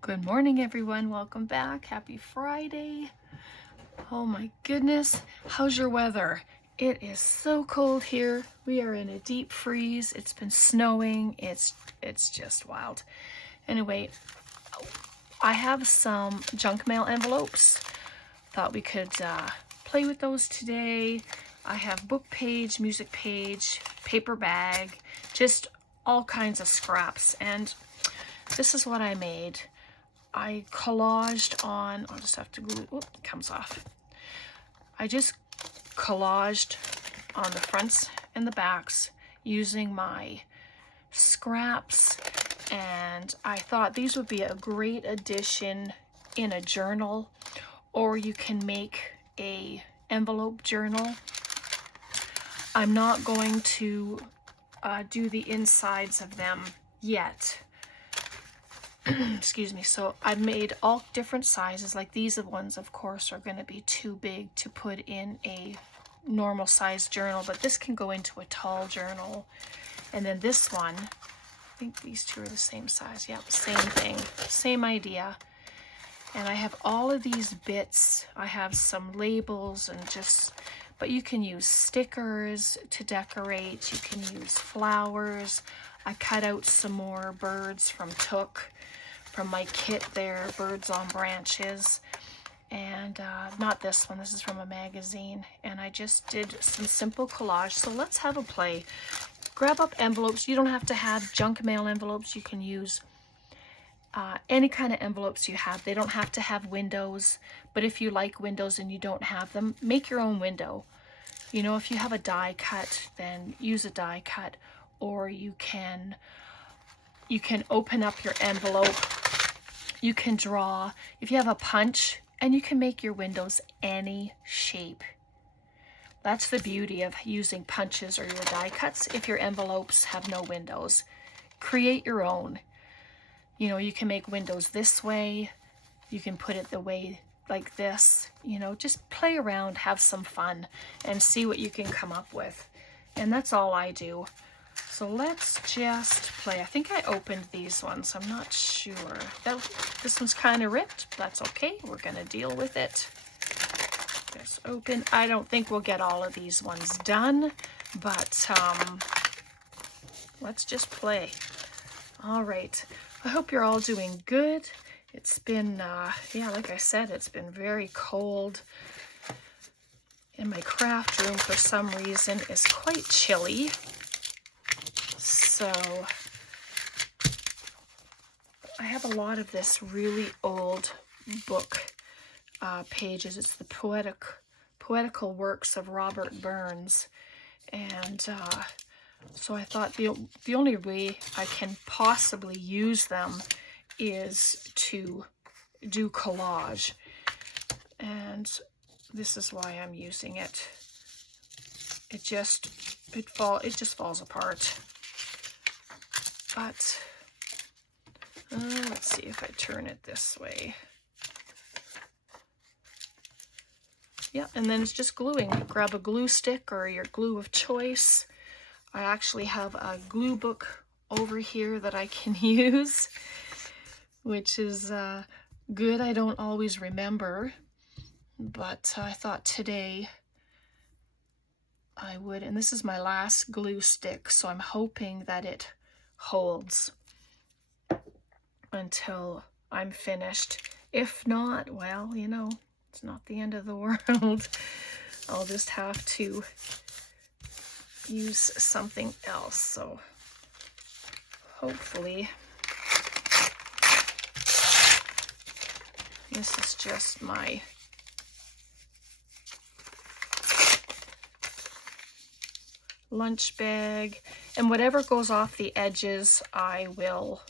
Good morning, everyone. Welcome back. Happy Friday. Oh my goodness. How's your weather? It is so cold here. We are in a deep freeze. It's been snowing. It's just wild. Anyway, I have some junk mail envelopes. Thought we could play with those today. I have book page, music page, paper bag, just all kinds of scraps. And this is what I made. I collaged on, I'll just have to glue, it comes off. I just collaged on the fronts and the backs using my scraps, and I thought these would be a great addition in a journal, or you can make a envelope journal. I'm not going to do the insides of them yet. Excuse me. So I made all different sizes. Like these ones, of course, are going to be too big to put in a normal size journal, but this can go into a tall journal. And then this one, I think these two are the same size. Yep, same thing, same idea. And I have all of these bits. I have some labels and just, but you can use stickers to decorate. You can use flowers. I cut out some more birds from my kit there, birds on branches. And not this one, this is from a magazine. And I just did some simple collage. So let's have a play. Grab up envelopes. You don't have to have junk mail envelopes. You can use any kind of envelopes you have. They don't have to have windows, but if you like windows and you don't have them, make your own window. You know, if you have a die cut, then use a die cut, or you can open up your envelope. You can draw, if you have a punch, and you can make your windows any shape. That's the beauty of using punches or your die cuts if your envelopes have no windows. Create your own. You know, you can make windows this way. You can put it the way like this. You know, just play around, have some fun, and see what you can come up with. And that's all I do. So let's just play. I think I opened these ones. I'm not sure. This one's kind of ripped. That's okay. We're going to deal with it. Just open. I don't think we'll get all of these ones done, but let's just play. All right. I hope you're all doing good. It's been, yeah, like I said, it's been very cold. And my craft room, for some reason, is quite chilly. So I have a lot of this really old book pages. It's the poetical works of Robert Burns. And so I thought the only way I can possibly use them is to do collage. And this is why I'm using it. It just falls apart. But let's see if I turn it this way. Yeah, and then it's just gluing. Grab a glue stick or your glue of choice. I actually have a glue book over here that I can use, which is good. I don't always remember, but I thought today I would, and this is my last glue stick, so I'm hoping that it holds until I'm finished. If not, well, you know, it's not the end of the world. I'll just have to use something else. So hopefully this is just my lunch bag, and whatever goes off the edges I will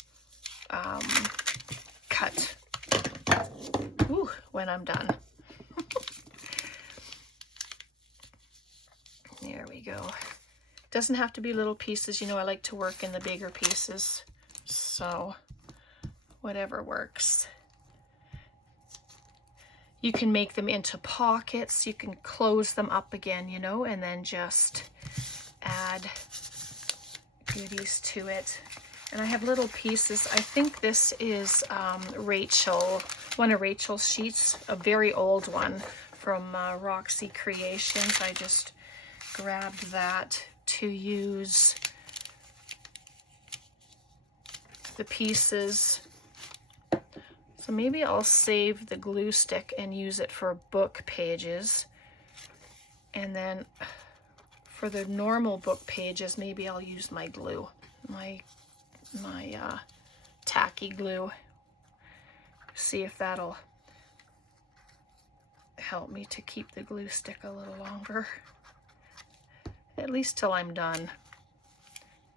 cut when I'm done. There we go. Doesn't have to be little pieces, you know, I like to work in the bigger pieces, so whatever works. You can make them into pockets, you can close them up again, you know, and then just add goodies to it. And I have little pieces. I think this is Rachel, one of Rachel's sheets, a very old one from Roxy Creations. I just grabbed that to use the pieces. So maybe I'll save the glue stick and use it for book pages. And then for the normal book pages, maybe I'll use my glue, my tacky glue. See if that'll help me to keep the glue stick a little longer, at least till I'm done.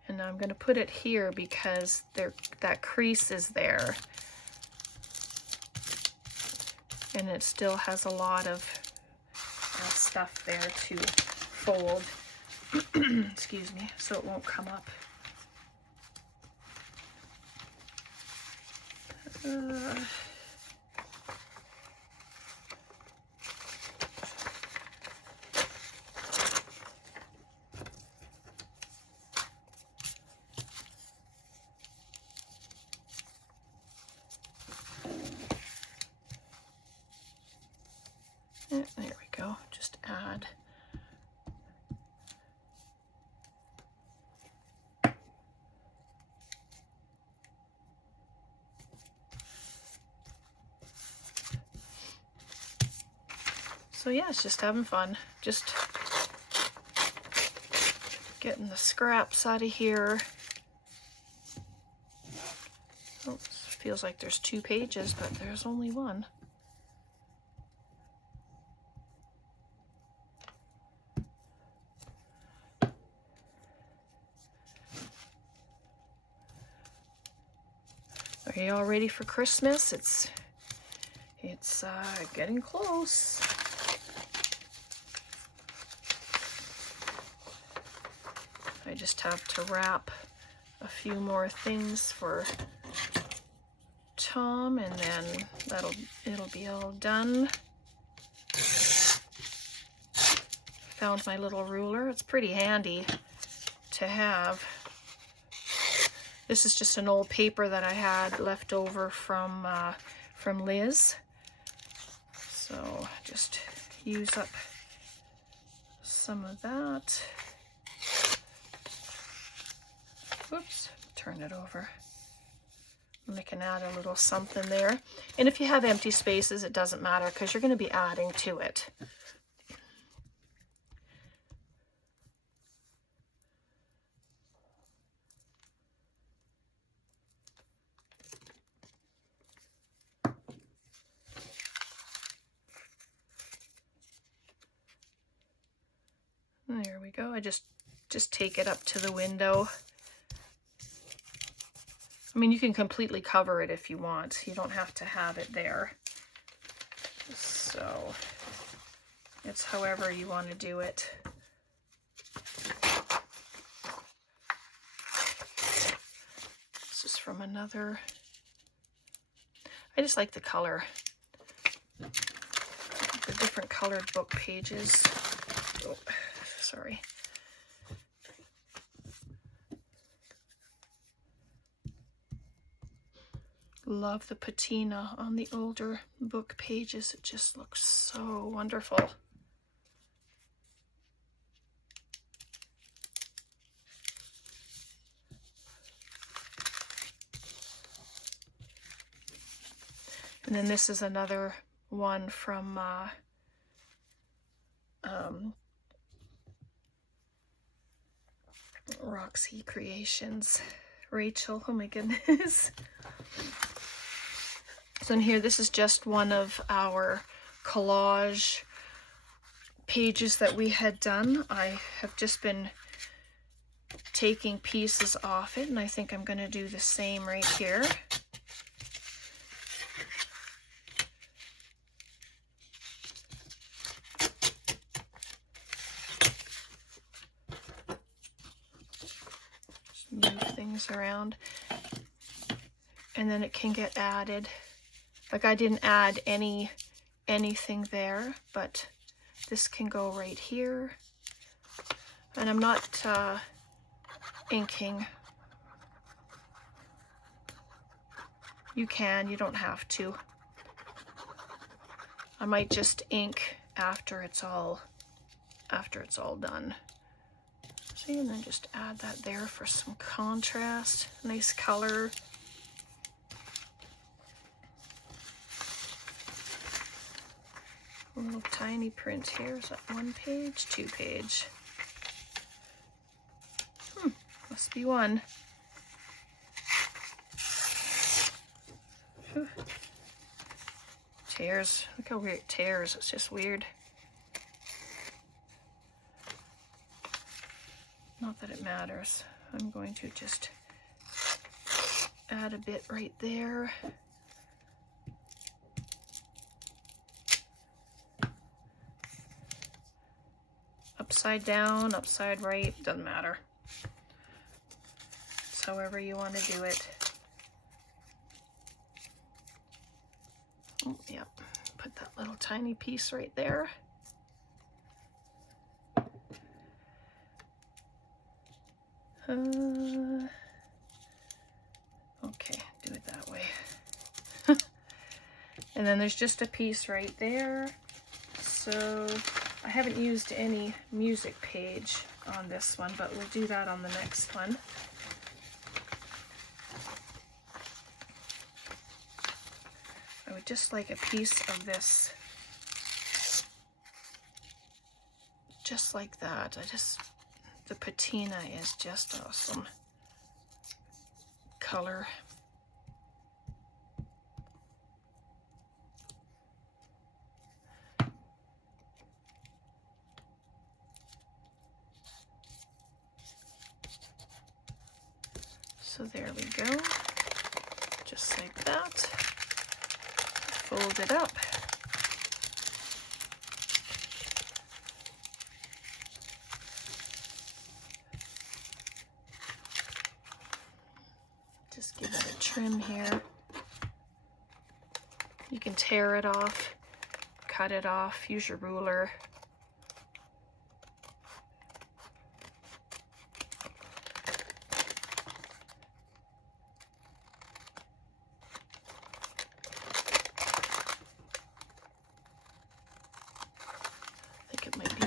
And I'm going to put it here because that crease is there, and it still has a lot of stuff there to fold. Excuse me, so it won't come up. There we go, just add. So yeah, it's just having fun. Just getting the scraps out of here. Oh, feels like there's 2 pages, but there's only one. Are you all ready for Christmas? It's getting close. I just have to wrap a few more things for Tom, and then it'll be all done. Found my little ruler. It's pretty handy to have. This is just an old paper that I had left over from Liz. So just use up some of that. Whoops, turn it over. And I can add a little something there. And if you have empty spaces, it doesn't matter because you're going to be adding to it. There we go. I just take it up to the window. I mean, you can completely cover it if you want. You don't have to have it there. So it's however you want to do it. This is from another. I just like the color. The different colored book pages. Oh, sorry. Love the patina on the older book pages. It just looks so wonderful. And then this is another one from Roxy Creations. Rachel, oh my goodness. So in here, this is just one of our collage pages that we had done. I have just been taking pieces off it, and I think I'm going to do the same right here. Just move things around, and then it can get added. Like I didn't add anything there, but this can go right here. And I'm not inking You can, you don't have to. I might just ink after it's all done. See, and then just add that there for some contrast, nice color. A little tiny print here. Is that 1 page? 2 page? Must be 1. Whew. Tears. Look how weird it tears. It's just weird. Not that it matters. I'm going to just add a bit right there. Upside down, upside right, doesn't matter. It's however you want to do it. Oh, yep. Put that little tiny piece right there. Okay, do it that way. And then there's just a piece right there. So I haven't used any music page on this one, but we'll do that on the next one. I would just like a piece of this, just like that. The patina is just awesome color. So there we go, just like that. Fold it up. Just give it a trim here. You can tear it off, cut it off, use your ruler.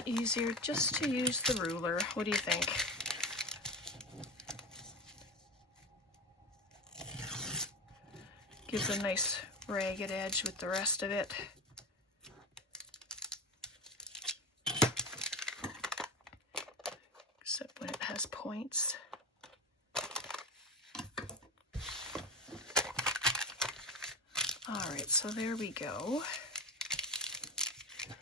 Easier just to use the ruler. What do you think? Gives a nice ragged edge with the rest of it. Except when it has points. All right, so there we go.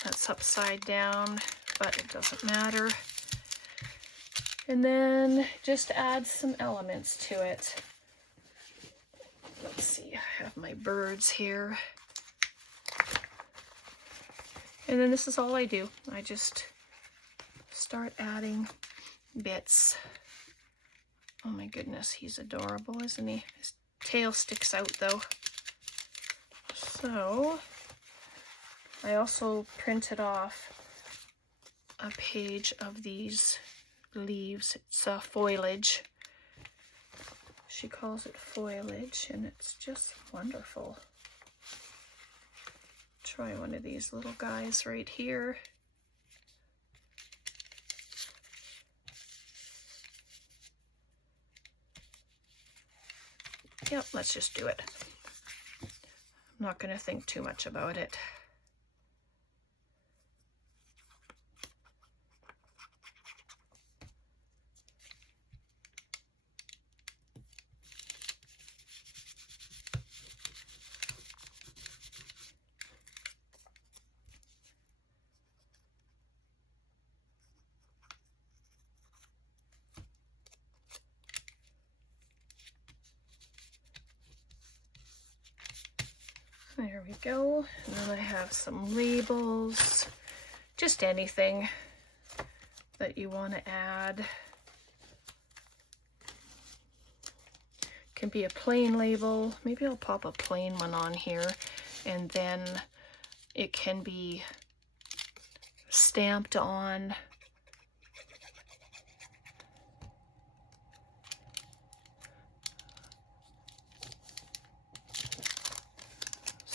That's upside down, but it doesn't matter. And then just add some elements to it. Let's see, I have my birds here. And then this is all I do. I just start adding bits. Oh my goodness, he's adorable, isn't he? His tail sticks out though. So I also printed off a page of these leaves. It's foliage. She calls it foliage, and it's just wonderful. Try one of these little guys right here. Yep, let's just do it. I'm not going to think too much about it. There we go. And then I have some labels, just anything that you want to add. Can be a plain label. Maybe I'll pop a plain one on here, and then it can be stamped on.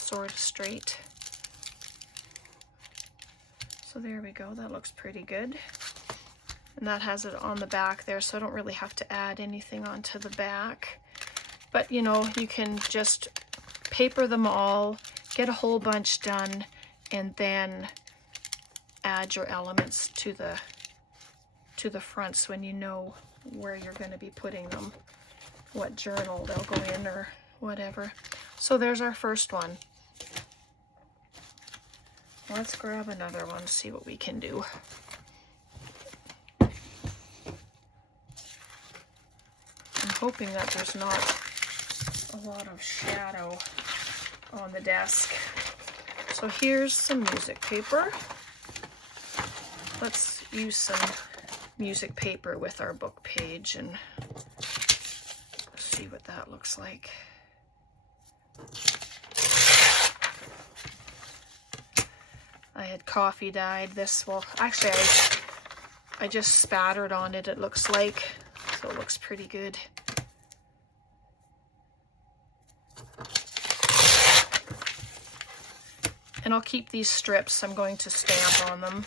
sort of straight. So there we go, that looks pretty good. And that has it on the back there, so I don't really have to add anything onto the back. But you know, you can just paper them all, get a whole bunch done, and then add your elements to the fronts when you know where you're going to be putting them, what journal they'll go in or whatever. So there's our first one. Let's grab another one, see what we can do. I'm hoping that there's not a lot of shadow on the desk. So here's some music paper. Let's use some music paper with our book page and see what that looks like. I had coffee dyed this. Well, actually I just spattered on it, it looks like, so it looks pretty good. And I'll keep these strips. I'm going to stamp on them.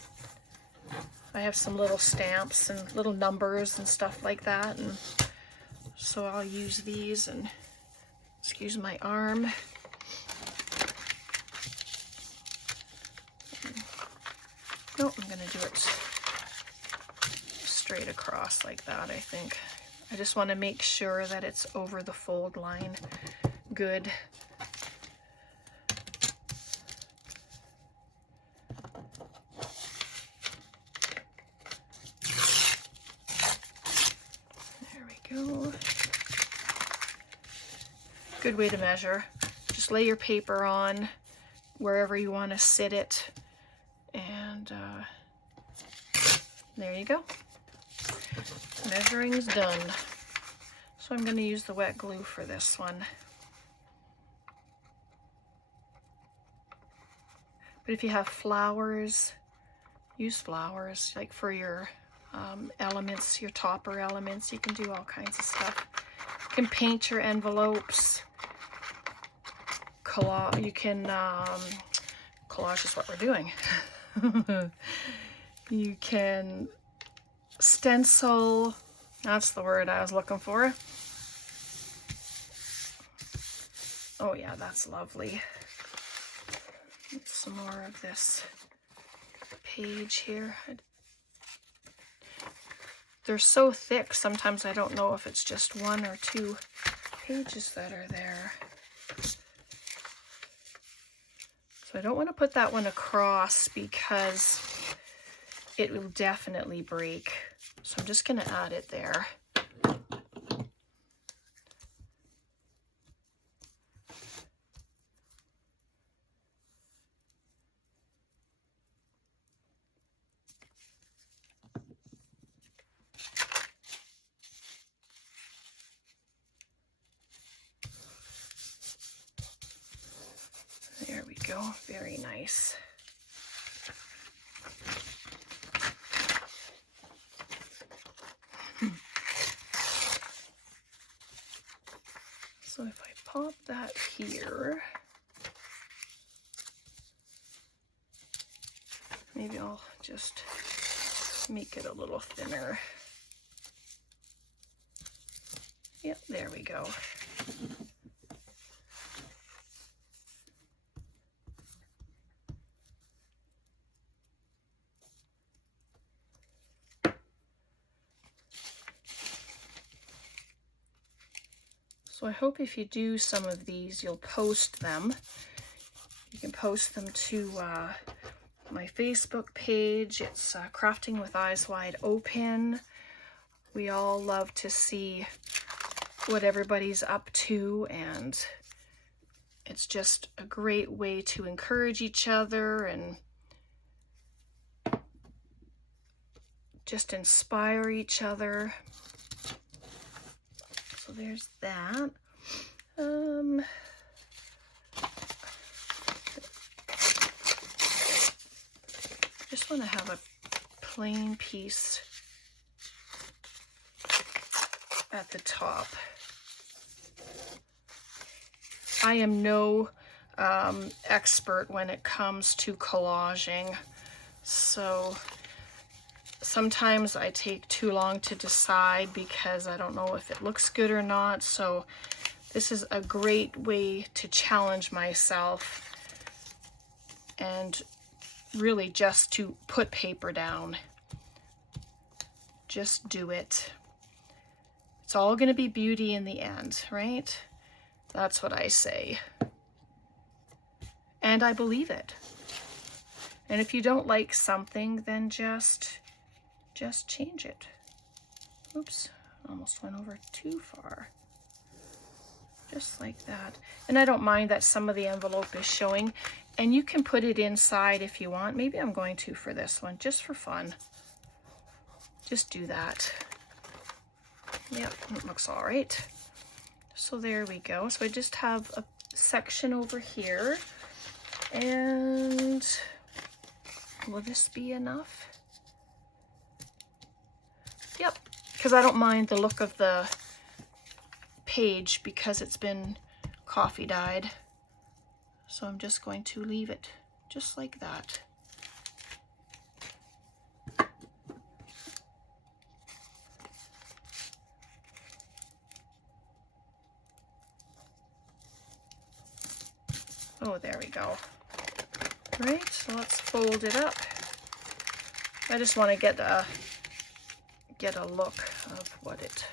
I have some little stamps and little numbers and stuff like that, and so I'll use these. And excuse my arm. Nope, I'm gonna do it straight across like that, I think. I just want to make sure that it's over the fold line good. Go. Good way to measure. Just lay your paper on wherever you want to sit it, and there you go. Measuring's done. So I'm going to use the wet glue for this one. But if you have flowers, use flowers, like for your elements, your topper elements. You can do all kinds of stuff. You can paint your envelopes. You can, collage is what we're doing. You can stencil, that's the word I was looking for. Oh yeah, that's lovely. Let's some more of this page here. They're so thick, sometimes I don't know if it's just one or two pages that are there. So I don't want to put that one across because it will definitely break. So I'm just going to add it there. There we go, very nice. So if I pop that here, maybe I'll just make it a little thinner. Yep, there we go. So I hope if you do some of these, you'll post them. You can post them to my Facebook page. It's Crafting with Eyes Wide Open. We all love to see what everybody's up to, and it's just a great way to encourage each other and just inspire each other. So there's that. Just want to have a plain piece at the top. I am no expert when it comes to collaging. So sometimes I take too long to decide because I don't know if it looks good or not. So this is a great way to challenge myself and really just to put paper down. Just do it. It's all going to be beauty in the end, right? That's what I say. And I believe it. And if you don't like something, then just change it. Oops, almost went over too far. Just like that. And I don't mind that some of the envelope is showing. And you can put it inside if you want. Maybe I'm going to for this one, just for fun. Just do that. Yep, it looks all right. So there we go. So I just have a section over here. And will this be enough? Yep, because I don't mind the look of the page because it's been coffee dyed. So I'm just going to leave it just like that. Oh, there we go. Right, so let's fold it up. I just want to get a look of what it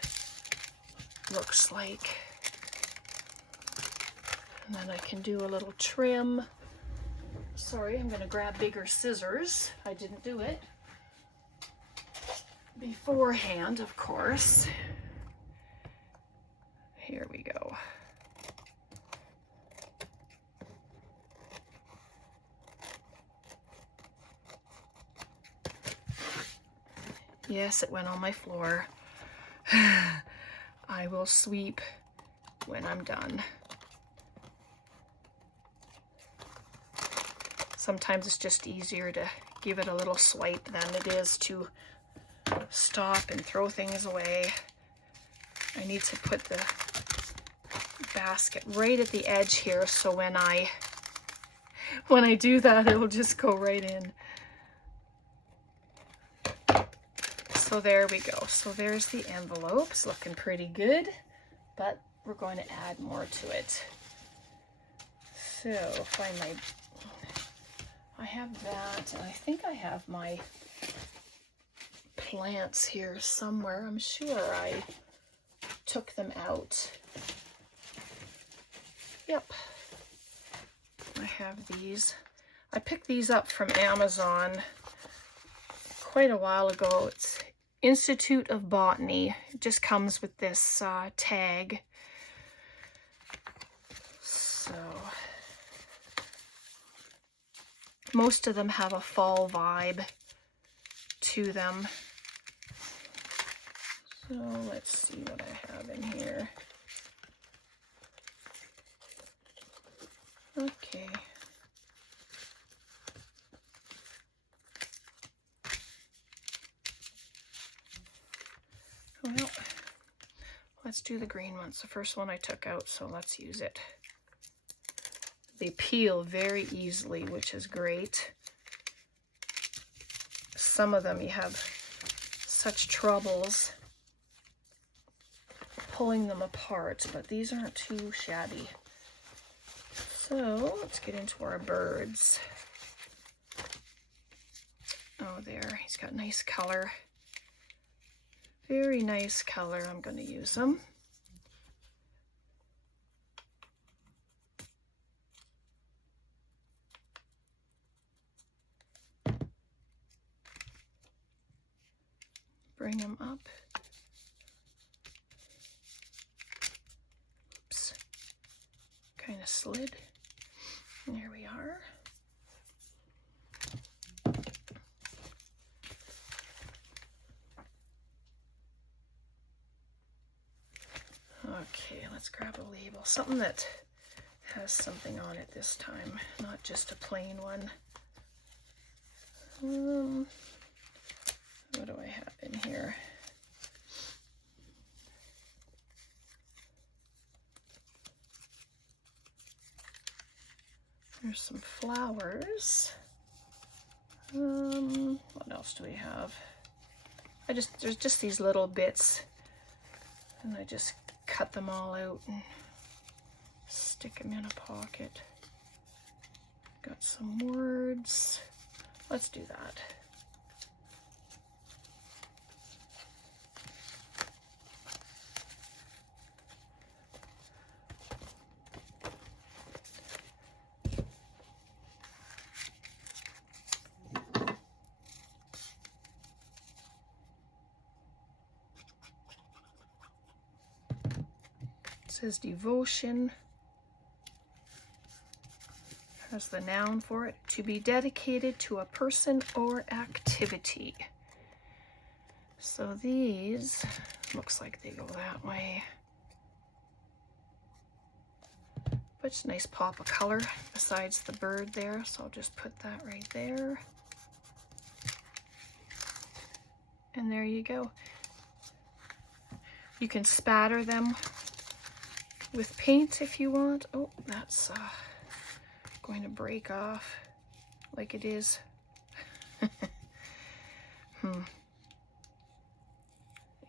looks like. And then I can do a little trim. Sorry, I'm going to grab bigger scissors. I didn't do it beforehand, of course. Here we go. Yes, it went on my floor. I will sweep when I'm done. Sometimes it's just easier to give it a little swipe than it is to stop and throw things away. I need to put the basket right at the edge here, so when I do that, it will just go right in. So there we go. So there's the envelopes, looking pretty good, but we're going to add more to it. So find my, I have that, and I think I have my plants here somewhere. I'm sure I took them out. Yep, I have these. I picked these up from Amazon quite a while ago. It's Institute of Botany. It just comes with this tag. So most of them have a fall vibe to them. So let's see what I have in here. Okay. Well, let's do the green ones. The first one I took out, so let's use it. They peel very easily, which is great. Some of them you have such troubles pulling them apart, but these aren't too shabby. So let's get into our birds. Oh, there, he's got nice color. Very nice color. I'm going to use them. Bring them up. Oops. Kind of slid. There we are. Okay, let's grab a label. Something that has something on it this time, not just a plain one. What do I have in here? There's some flowers. What else do we have? There's just these little bits, and I just cut them all out and stick them in a pocket. Got some words. Let's do that. It says devotion. Has the noun for it. To be dedicated to a person or activity. So these, looks like they go that way. But it's a nice pop of color besides the bird there. So I'll just put that right there. And there you go. You can spatter them with paint if you want. Oh, that's going to break off like it is.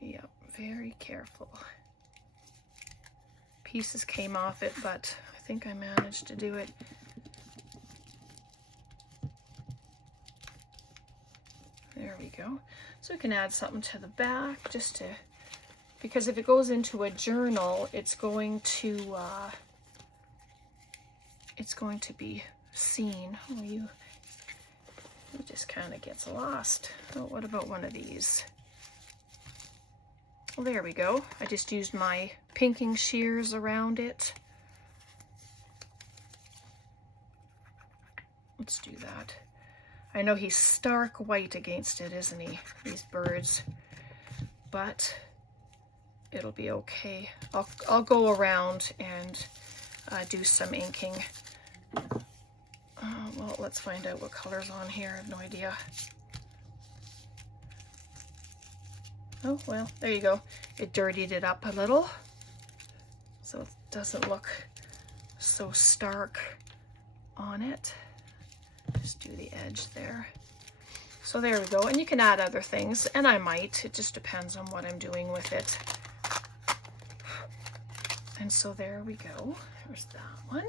Yep, very careful. Pieces came off it, but I think I managed to do it. There we go. So we can add something to the back just to, because if it goes into a journal, it's going to be seen. Oh, it just kind of gets lost. Oh, what about one of these? Well, there we go. I just used my pinking shears around it. Let's do that. I know he's stark white against it, isn't he? These birds. But it'll be okay. I'll go around and do some inking. Well, let's find out what color's on here. I have no idea. Oh, well, there you go. It dirtied it up a little, so it doesn't look so stark on it. Just do the edge there. So there we go. And you can add other things, and I might. It just depends on what I'm doing with it. And so there we go. There's that one.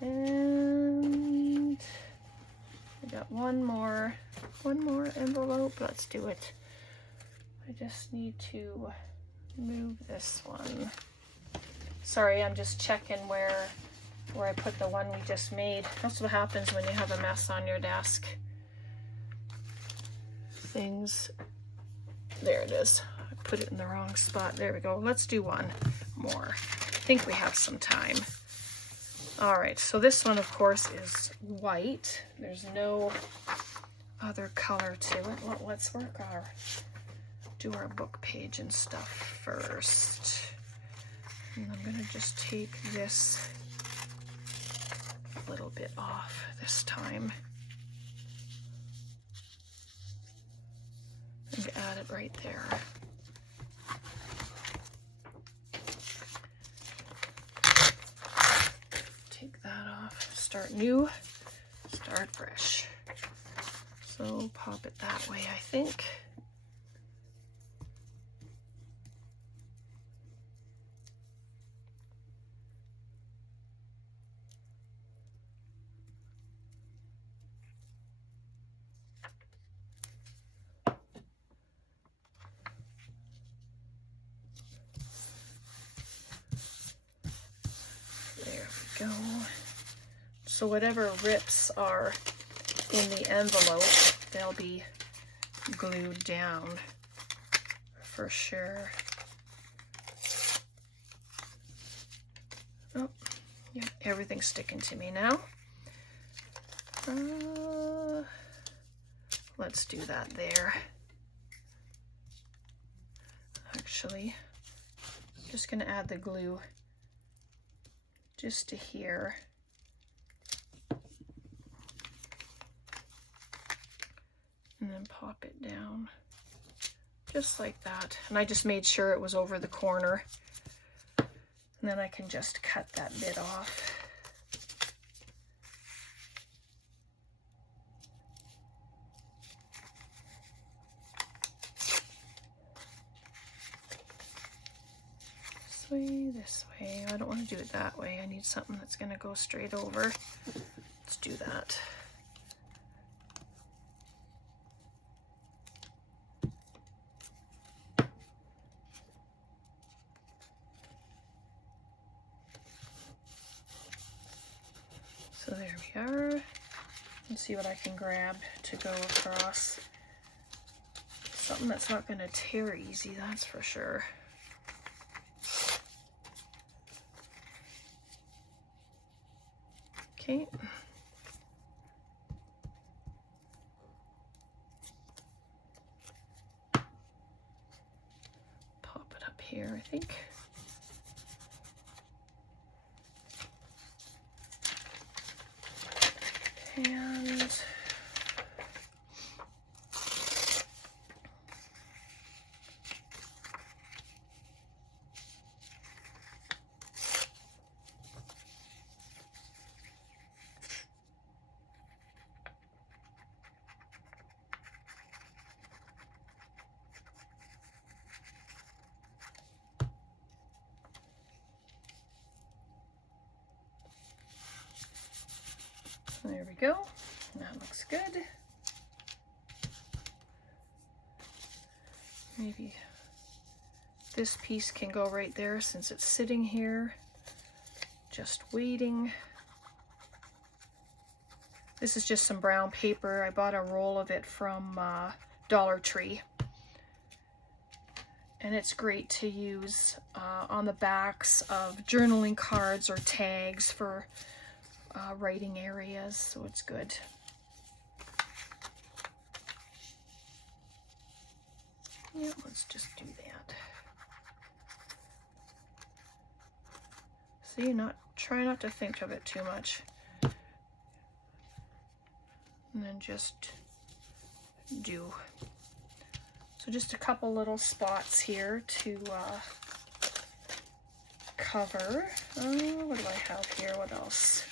And I got one more envelope. Let's do it. I just need to move this one. Sorry, I'm just checking where I put the one we just made. That's what happens when you have a mess on your desk. Things, there it is. I put it in the wrong spot. There we go. Let's do one more. I think we have some time. All right, so this one, of course, is white. There's no other color to it. Well, let's do our book page and stuff first. And I'm gonna just take this a little bit off this time and add it right there. Take that off, start new, start fresh. So pop it that way, I think. Go. So whatever rips are in the envelope, they'll be glued down for sure. Oh, yeah, everything's sticking to me now. Let's do that there. Actually, I'm just going to add the glue just to here. And then pop it down just like that. And I just made sure it was over the corner. And And then I can just cut that bit off. This way. I don't want to do it that way. I need something that's going to go straight over. Let's do that. So there we are. Let's see what I can grab to go across. Something that's not going to tear easy, that's for sure. Okay. Pop it up here, I think. And there we go. That looks good. Maybe this piece can go right there since it's sitting here, just waiting. This is just some brown paper. I bought a roll of it from Dollar Tree. And it's great to use on the backs of journaling cards or tags for writing areas, so it's good. Yeah, let's just do that. See, try not to think of it too much. And then just do. So just a couple little spots here to cover. What do I have here? What else?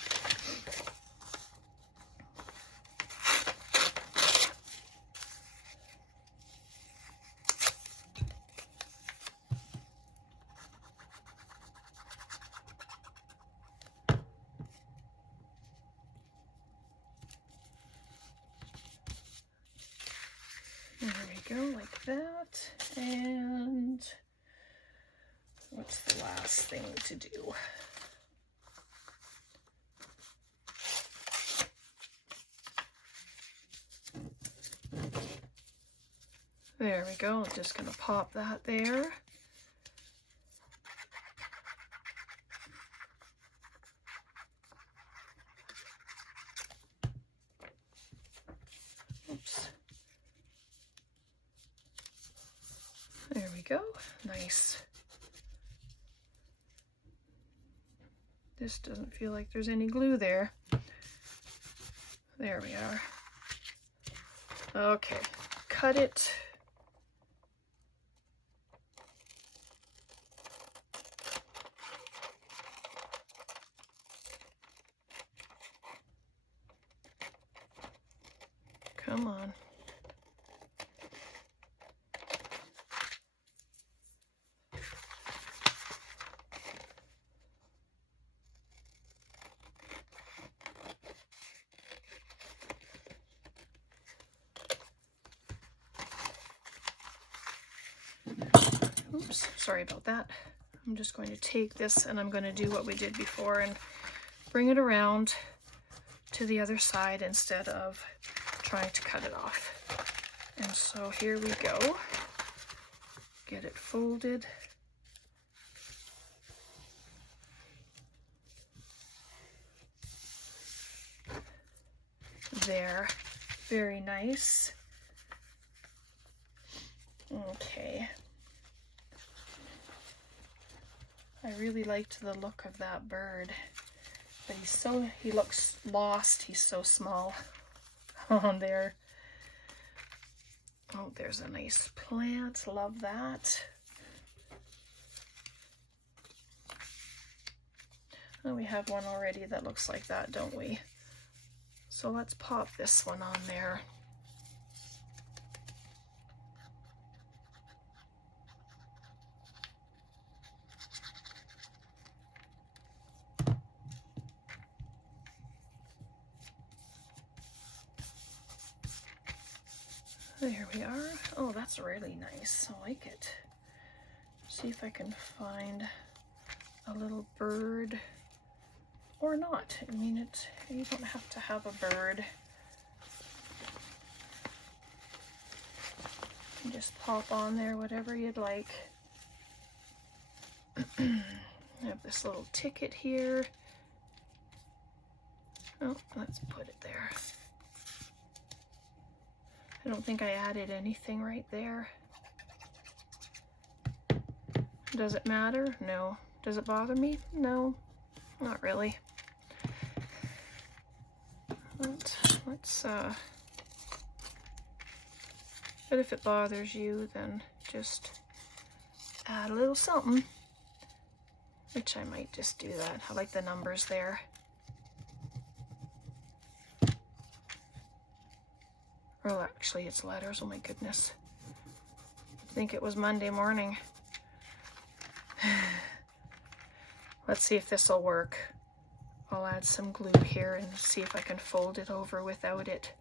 There we go, like that. And what's the last thing to do? There we go. I'm just going to pop that there. Oops. There we go. Nice. This doesn't feel like there's any glue there. There we are. Okay, cut it. Come on. Oops, sorry about that. I'm just going to take this and I'm going to do what we did before and bring it around to the other side instead of trying to cut it off. And so here we go. Get it folded. There. Very nice. Okay. I really liked the look of that bird, but he looks lost. He's so small on there. Oh, there's a nice plant. Love that. Oh, we have one already that looks like that, don't we? So let's pop this one on there. There we are. Oh, that's really nice. I like it. See if I can find a little bird or not. I mean, you don't have to have a bird. You just pop on there whatever you'd like. I have this little ticket here. Oh, let's put it there. I don't think I added anything right there. Does it matter? No. Does it bother me? No, not really. But if it bothers you, then just add a little something, which I might just do that. I like the numbers there. Oh, actually it's letters. Oh my goodness. I think it was Monday morning. Let's see if this will work. I'll add some glue here and see if I can fold it over without it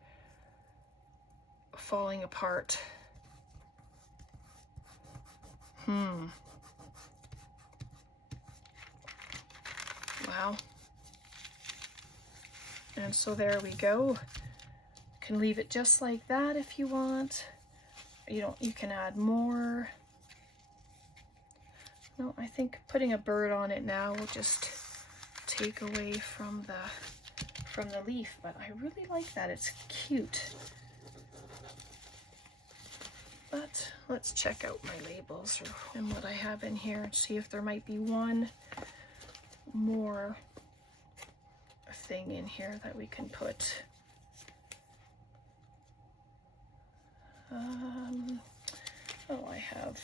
falling apart. Wow. And so there we go. You can leave it just like that if you want. You can add more. No, I think putting a bird on it now will just take away from the leaf, but I really like that. It's cute. But let's check out my labels and what I have in here and see if there might be one more thing in here that we can put. Oh, I have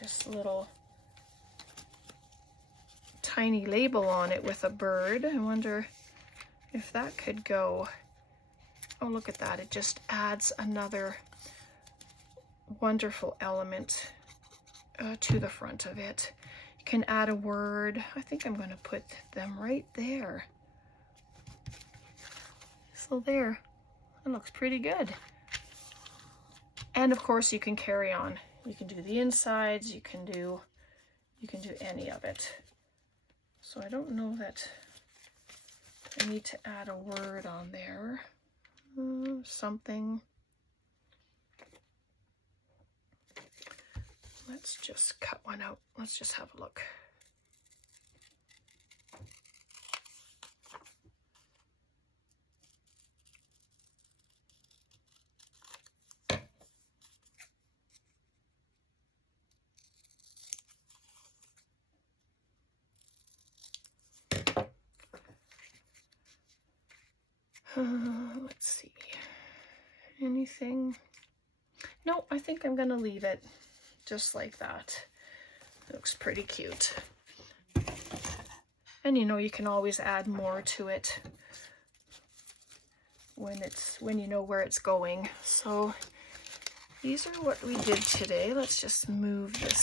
this little tiny label on it with a bird. I wonder if that could go. Oh, look at that. It just adds another wonderful element to the front of it. You can add a word. I think I'm going to put them right there. So there. That looks pretty good. And of course you can carry on. You can do the insides, you can do any of it. So I don't know that I need to add a word on there. Something. Let's just cut one out. Let's just have a look. Let's see. Anything? No, I think I'm gonna leave it just like that. It looks pretty cute. And you can always add more to it when you know where it's going. So these are what we did today. Let's just move this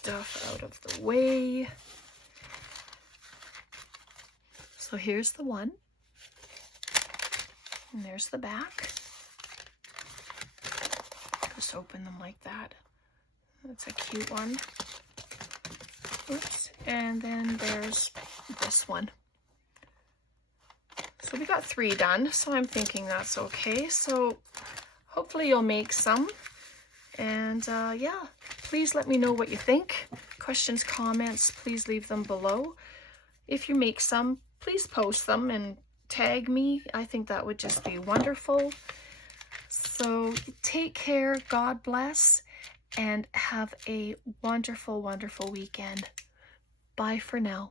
stuff out of the way. So here's the one. And there's the back. Just open them like that. That's a cute one. Oops. And then there's this one. So we got 3 done, so I'm thinking that's okay. So hopefully you'll make some. And yeah, please let me know what you think. Questions, comments, please leave them below. If you make some, please post them and tag me. I think that would just be wonderful. So take care, God bless, and have a wonderful, wonderful weekend. Bye for now.